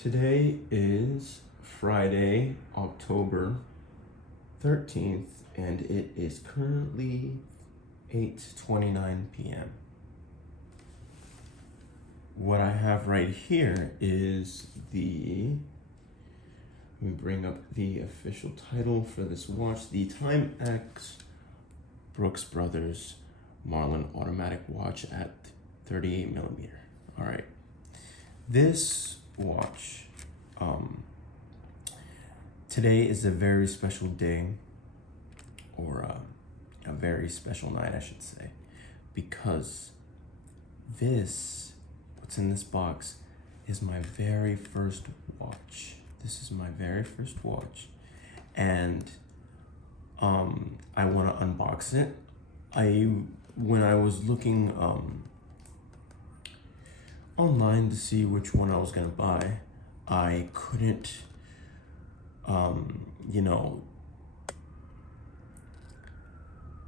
Today is Friday, October 13th, and it is currently 8:29 p.m. What I have right here is let me bring up the official title for this watch, the Timex Brooks Brothers Marlin automatic watch at 38 millimeter. All right, this watch, today is a very special day, or a very special night, I should say, because what's in this box is my very first watch. This is my very first watch, and I want to unbox it. When I was looking online to see which one I was gonna buy, I couldn't,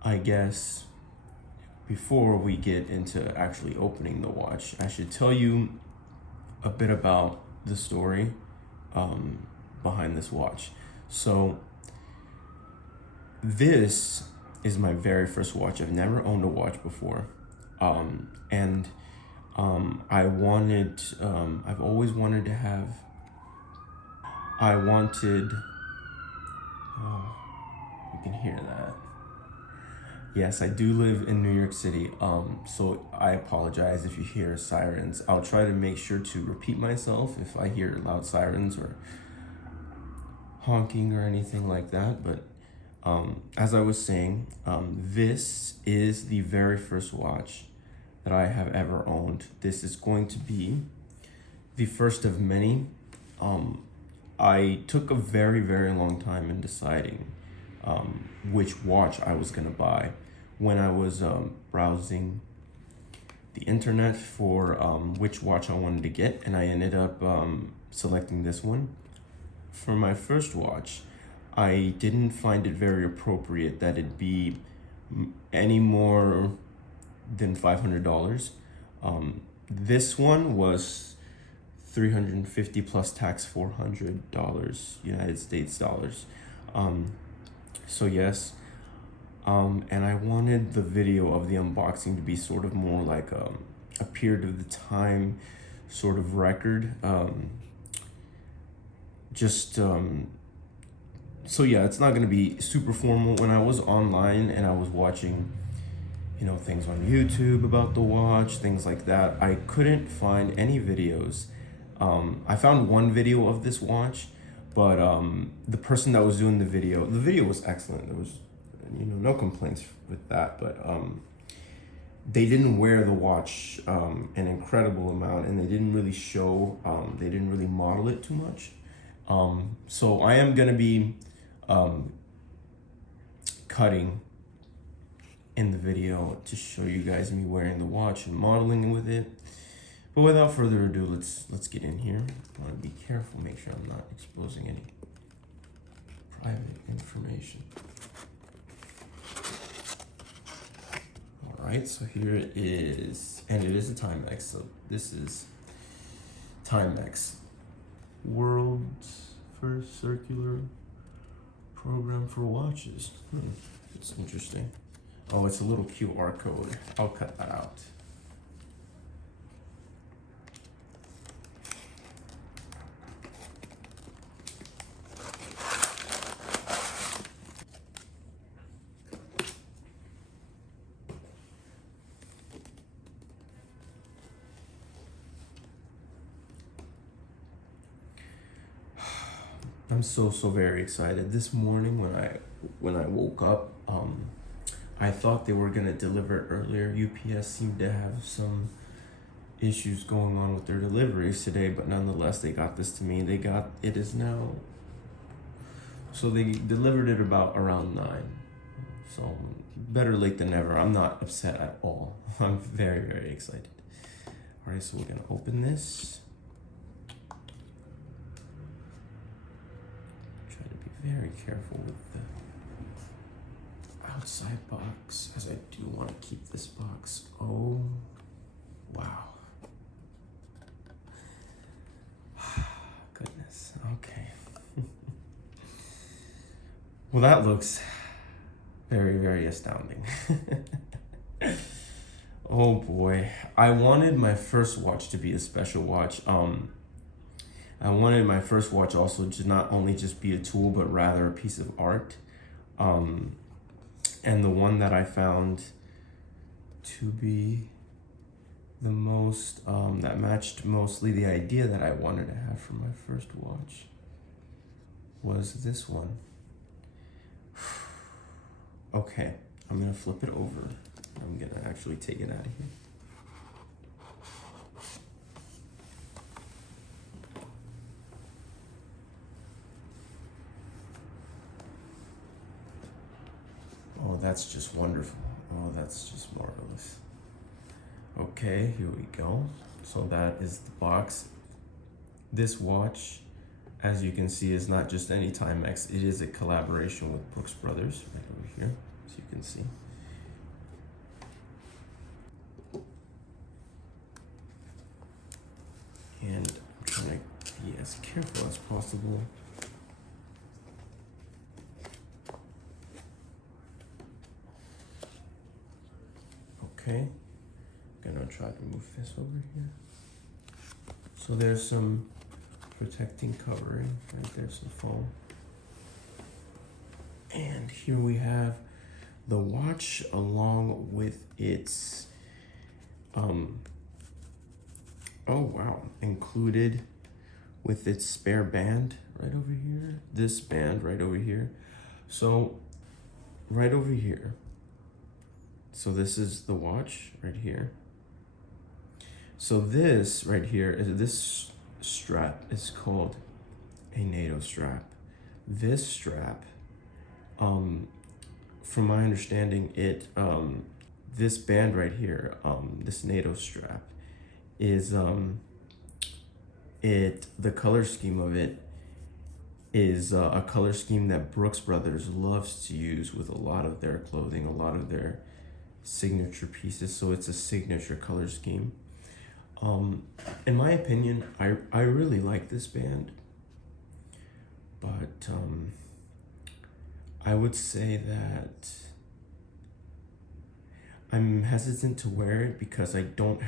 I guess before we get into actually opening the watch, I should tell you a bit about the story behind this watch. So this is my very first watch. I've never owned a watch before, and I've always wanted to have. You can hear that. Yes, I do live in New York City, so I apologize if you hear sirens. I'll try to make sure to repeat myself if I hear loud sirens or honking or anything like that. But as I was saying, this is the very first watch that I have ever owned. This is going to be the first of many. I took a very, very long time in deciding which watch I was gonna buy. When I was browsing the internet for which watch I wanted to get, and I ended up selecting this one. For my first watch, I didn't find it very appropriate that it'd be any more than $500. This one was $350 plus tax, $400 United States dollars. So yes, and I wanted the video of the unboxing to be sort of more like a period of the time sort of record. So yeah, it's not gonna be super formal. When I was online and I was watching, things on YouTube about the watch, things like that, I couldn't find any videos. I found one video of this watch, but the person that was doing the video was excellent. There was, no complaints with that, but they didn't wear the watch an incredible amount, and they didn't really show, they didn't really model it too much. So I am gonna be cutting in the video to show you guys me wearing the watch and modeling with it. But without further ado, let's get in here. I want to be careful, make sure I'm not exposing any private information. All right, so here it is, and it is a Timex. So this is Timex, world's first circular program for watches. It's interesting. Oh, it's a little QR code. I'll cut that out. I'm so very excited. This morning when I woke up, I thought they were gonna deliver it earlier. UPS seemed to have some issues going on with their deliveries today, but nonetheless they got this to me. It is now, so they delivered it around 9. So better late than never. I'm not upset at all. I'm very excited. All right, so we're gonna open this. Very careful with the outside box, as I do want to keep this box. Oh, wow. Well, that looks very, very astounding. Oh boy. I wanted my first watch to be a special watch. I wanted my first watch also to not only just be a tool, but rather a piece of art. Um, and the one that I found to be the most, that matched mostly the idea that I wanted to have for my first watch was this one. Okay, I'm gonna flip it over. I'm gonna actually take it out of here. Oh, that's just wonderful. Oh, that's just marvelous. Okay, here we go. So that is the box. This watch, as you can see, is not just any Timex. It is a collaboration with Brooks Brothers right over here, as you can see. And I'm trying to be as careful as possible. Okay, gonna try to move this over here. So there's some protecting covering, right there's some foam. And here we have the watch along with its, oh wow, included with its spare band right over here, this band right over here. So right over here, so this is the watch right here. So this right here is this strap is called a NATO strap. This strap, from my understanding, this band right here, this NATO strap, is the color scheme of it is a color scheme that Brooks Brothers loves to use with a lot of their clothing, a lot of their signature pieces. So it's a signature color scheme. In my opinion, I really like this band, but I would say that I'm hesitant to wear it because I don't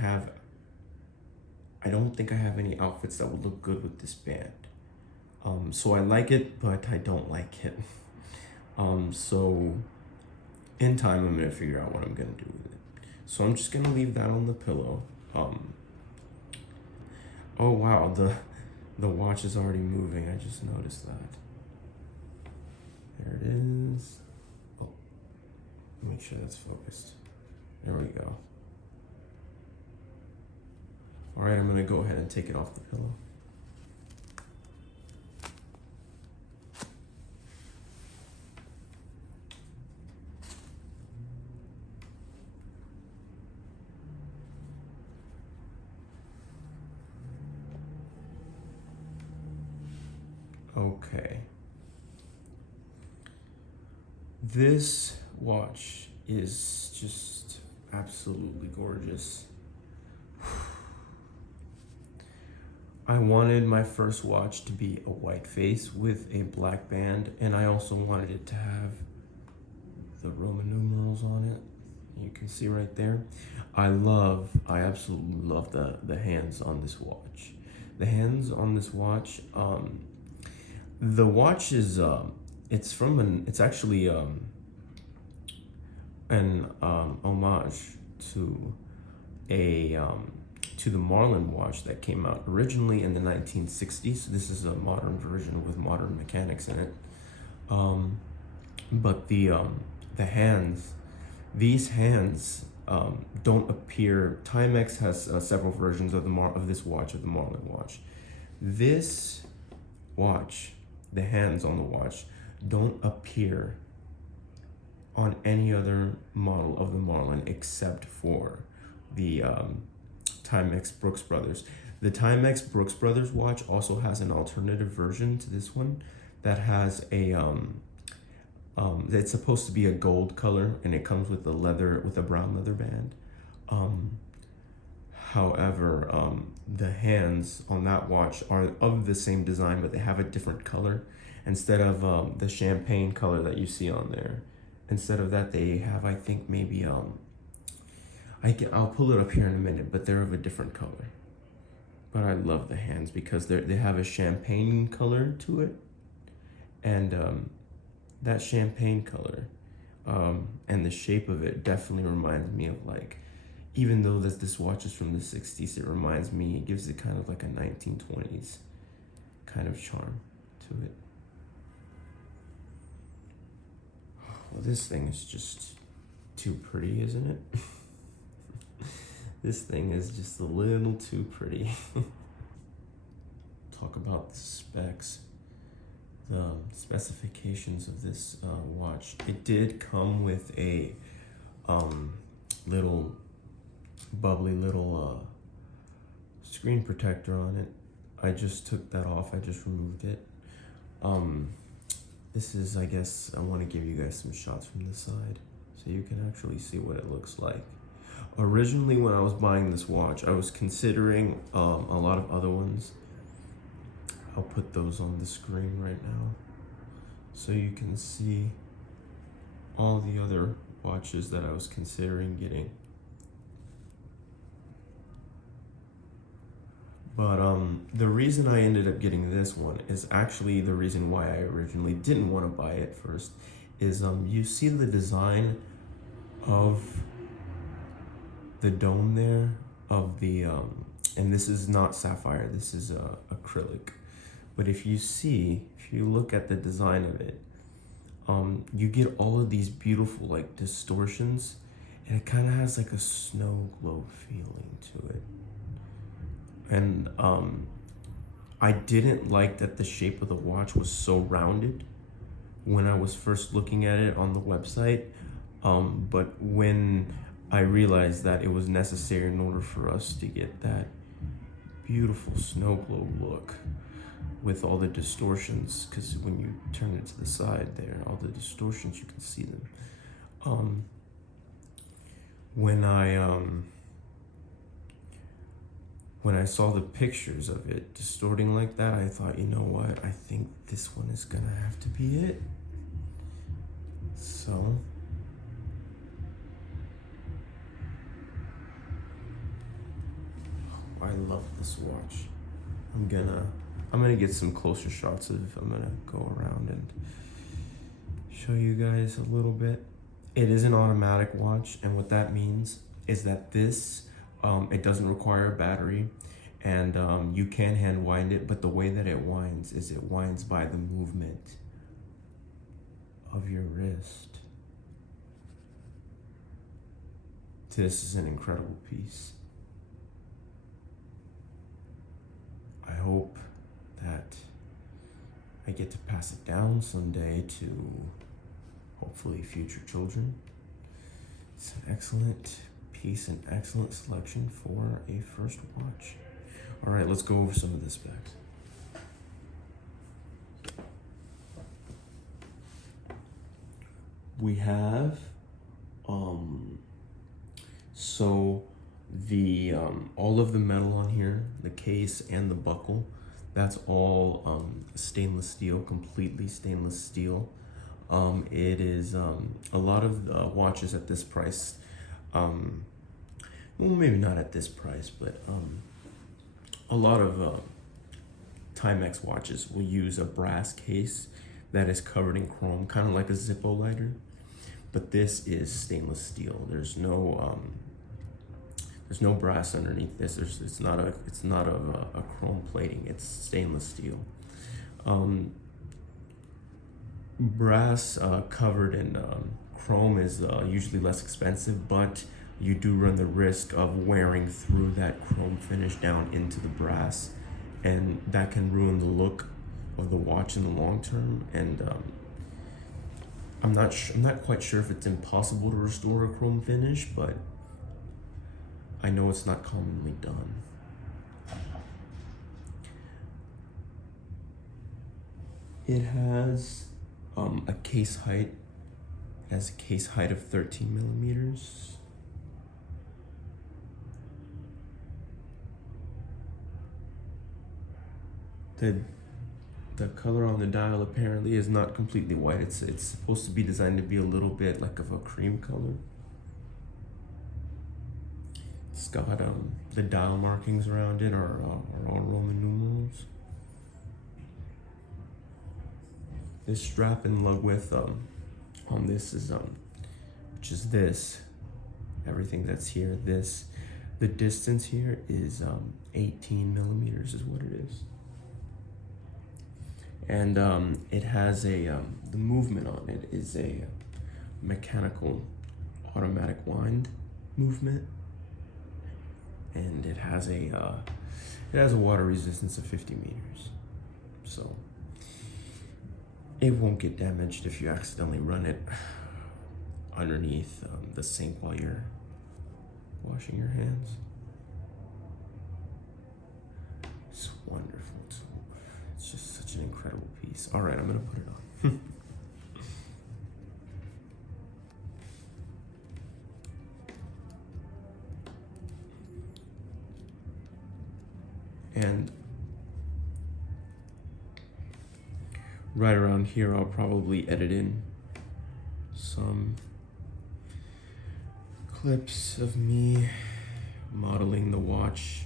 think I have any outfits that would look good with this band. So I like it, but I don't like it. So in time, I'm gonna figure out what I'm gonna do with it. So I'm just gonna leave that on the pillow. Oh wow, the watch is already moving. I just noticed that. There it is. Oh, make sure that's focused. There we go. All right, I'm gonna go ahead and take it off the pillow. Okay. This watch is just absolutely gorgeous. I wanted my first watch to be a white face with a black band, and I also wanted it to have the Roman numerals on it. You can see right there. I absolutely love the hands on this watch. The hands on this watch, the watch is it's actually an homage to to the Marlin watch that came out originally in the 1960s. This is a modern version with modern mechanics in it. But the hands, these hands don't appear. Timex has several versions of this watch, of the Marlin watch. This watch, the hands on the watch don't appear on any other model of the Marlin except for the Timex Brooks Brothers. The Timex Brooks Brothers watch also has an alternative version to this one that has a it's supposed to be a gold color, and it comes with a brown leather band. However, the hands on that watch are of the same design, but they have a different color, instead of the champagne color that you see on there. Instead of that, they have, I think, maybe I'll pull it up here in a minute, but they're of a different color. But I love the hands because they have a champagne color to it, and that champagne color and the shape of it definitely reminds me of, like, even though this watch is from the 60s, it reminds me, it gives it kind of like a 1920s kind of charm to it. Well, this thing is just too pretty, isn't it? This thing is just a little too pretty. Talk about the specs. The specifications of this watch. It did come with a little bubbly little screen protector on it. I just took that off. I just removed it. This is, I guess, I want to give you guys some shots from the side so you can actually see what it looks like. Originally, when I was buying this watch, I was considering a lot of other ones. I'll put those on the screen right now so you can see all the other watches that I was considering getting. But the reason I ended up getting this one is actually the reason why I originally didn't want to buy it first. Is you see the design of the dome there of the and this is not sapphire, this is acrylic. But if you look at the design of it, you get all of these beautiful like distortions, and it kind of has like a snow globe feeling to it. And I didn't like that the shape of the watch was so rounded when I was first looking at it on the website. But when I realized that it was necessary in order for us to get that beautiful snow globe look with all the distortions, because when you turn it to the side there, all the distortions, you can see them. When I saw the pictures of it distorting like that, I thought, you know what? I think this one is gonna have to be it. So I love this watch. I'm gonna get some closer shots of. I'm gonna go around and show you guys a little bit. It is an automatic watch, and what that means is that this it doesn't require a battery, and you can hand wind it, but the way that it winds is it winds by the movement of your wrist. This is an incredible piece. I hope that I get to pass it down someday to hopefully future children. It's an excellent piece, an excellent selection for a first watch. All right, let's go over some of the specs. We have so the all of the metal on here, the case and the buckle, that's all stainless steel, completely stainless steel. It is a lot of watches at this price, well, maybe not at this price, but a lot of Timex watches will use a brass case that is covered in chrome, kind of like a Zippo lighter, but this is stainless steel. There's no brass underneath this. It's not a chrome plating. It's stainless steel. Brass covered in chrome is usually less expensive, but you do run the risk of wearing through that chrome finish down into the brass, and that can ruin the look of the watch in the long term. And I'm not quite sure if it's impossible to restore a chrome finish, but I know it's not commonly done. It has a case height. It has a case height of 13 millimeters. The the color on the dial apparently is not completely white. It's supposed to be designed to be a little bit like of a cream color. It's got the dial markings around it are all Roman numerals. This strap and lug width on this is which is this, everything that's here, this, the distance here is 18 millimeters is what it is. And it has a the movement on it is a mechanical automatic wind movement, and it has a water resistance of 50 meters, so it won't get damaged if you accidentally run it underneath the sink while you're washing your hands. It's wonderful. It's just such an incredible piece. All right, I'm gonna put it on. And right around here, I'll probably edit in some clips of me modeling the watch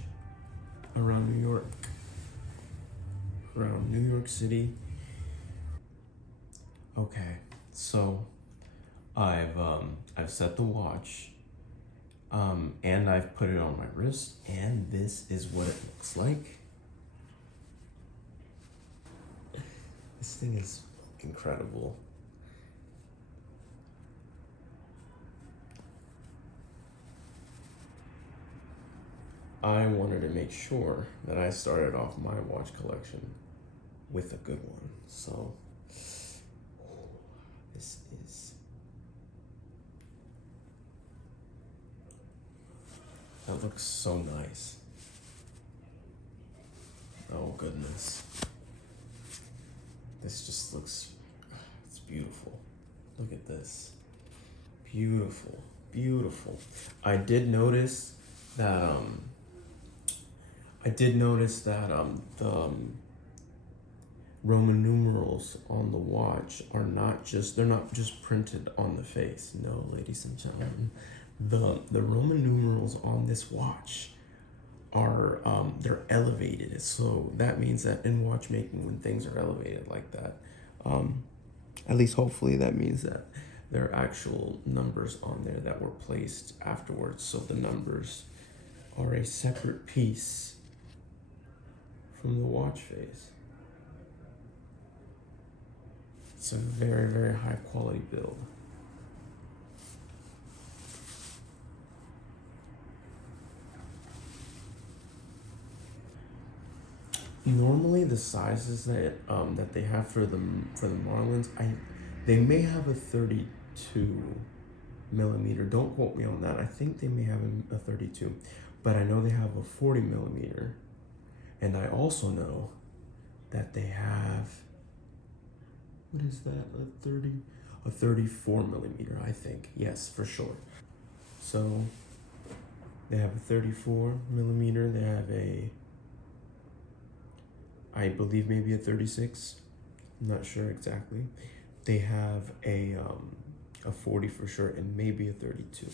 around New York, around New York City. Okay, so I've set the watch, and I've put it on my wrist, and this is what it looks like. This thing is incredible. I wanted to make sure that I started off my watch collection with a good one. So this is, that looks so nice. Oh goodness. This just looks, it's beautiful. Look at this. Beautiful, beautiful. I did notice that the Roman numerals on the watch are they're not just printed on the face. No, ladies and gentlemen. The Roman numerals on this watch are they're elevated. So that means that in watchmaking, when things are elevated like that, at least hopefully that means that there are actual numbers on there that were placed afterwards. So the numbers are a separate piece from the watch face. It's a very, very high quality build. Normally the sizes that they have for the Marlins, they may have a 32 millimeter. Don't quote me on that. I think they may have a 32, but I know they have a 40 millimeter. And I also know that they have, what is that, a 34 millimeter, I think. Yes, for sure. So they have a 34 millimeter, they have I believe maybe a 36, I'm not sure exactly. They have a 40 for sure, and maybe a 32.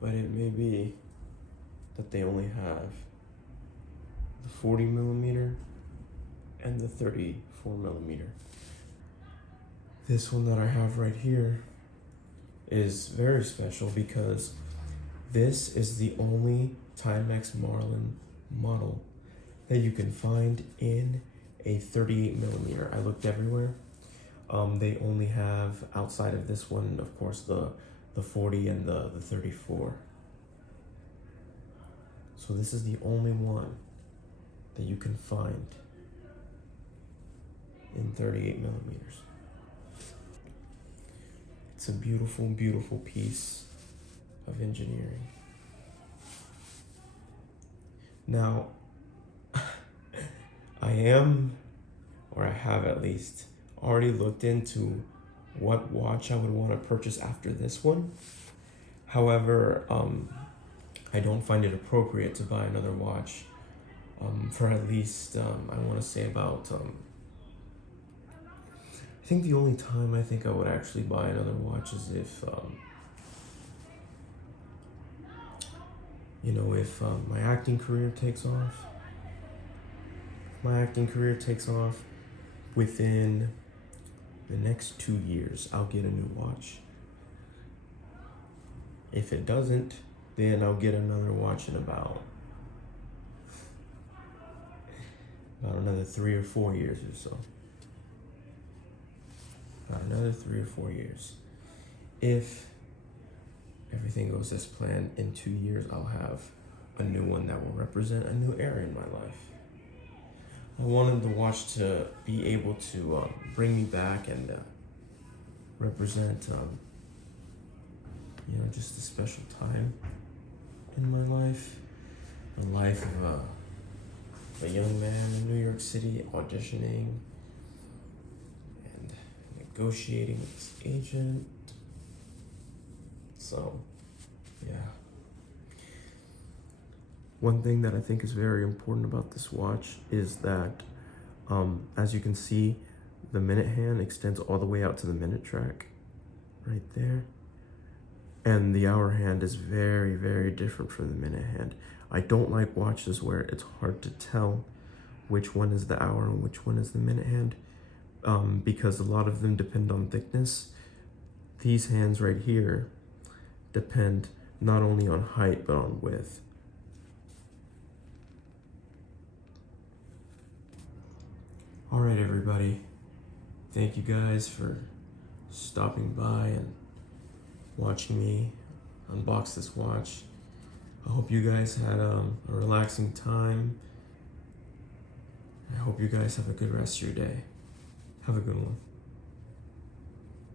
But it may be that they only have the 40 millimeter and the 34 millimeter. This one that I have right here is very special because this is the only Timex Marlin model that you can find in a 38 millimeter. I looked everywhere. They only have, outside of this one, of course, the 40 and the 34. So this is the only one that you can find in 38 millimeters. It's a beautiful, beautiful piece of engineering. Now, I have at least, already looked into what watch I would want to purchase after this one. However, I don't find it appropriate to buy another watch for at least, I want to say about, I think the only time I think I would actually buy another watch is if, if my acting career takes off. If my acting career takes off within the next 2 years, I'll get a new watch. If it doesn't, then I'll get another watch in about another 3 or 4 years or so. About another 3 or 4 years. If everything goes as planned, in 2 years I'll have a new one that will represent a new era in my life. I wanted the watch to be able to bring me back and represent, just a special time in my life. The life of a young man in New York City auditioning and negotiating with his agent. So, yeah. One thing that I think is very important about this watch is that, as you can see, the minute hand extends all the way out to the minute track, right there. And the hour hand is very, very different from the minute hand. I don't like watches where it's hard to tell which one is the hour and which one is the minute hand, because a lot of them depend on thickness. These hands right here depend not only on height, but on width. All right, everybody. Thank you guys for stopping by and watching me unbox this watch. I hope you guys had a relaxing time. I hope you guys have a good rest of your day. Have a good one.